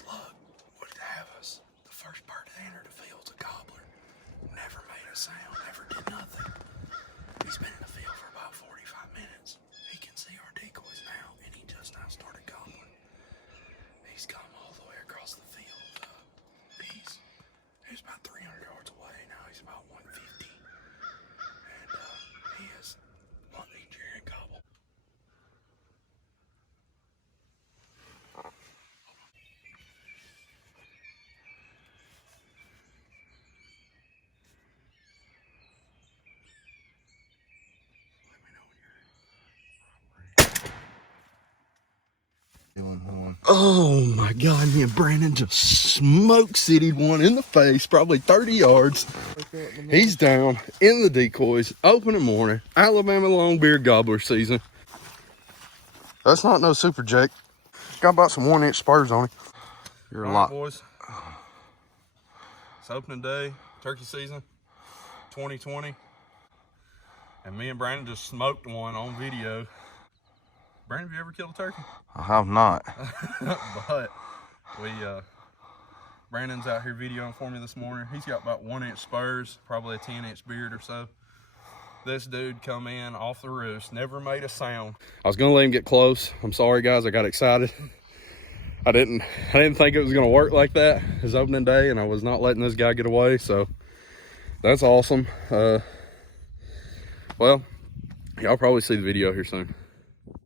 His luck would have us. The first bird to enter the field's a gobbler. Never made a sound, never did nothing. He's been in the field for about 45 minutes. He can see our decoys now, and he just now started gobbling. He's come all the way across the field. He's about 300 yards away. Now he's about 150. And he is wanting to eat your head gobble. Oh my God, me and Brandon just smoke city'd one in the face, probably 30 yards. He's down in the decoys, opening morning, Alabama longbeard gobbler season. That's not no super Jake. Got about some 1-inch spurs on him. You're a lot. Boys. It's opening day, turkey season, 2020. And me and Brandon just smoked one on video. Brandon, have you ever killed a turkey? I have not. But Brandon's out here videoing for me this morning. He's got about 1-inch spurs, probably a 10-inch beard or so. This dude come in off the roost, never made a sound. I was gonna let him get close. I'm sorry guys, I got excited. I didn't think it was gonna work like that. His opening day, and I was not letting this guy get away, so that's awesome. Well, y'all probably see the video here soon.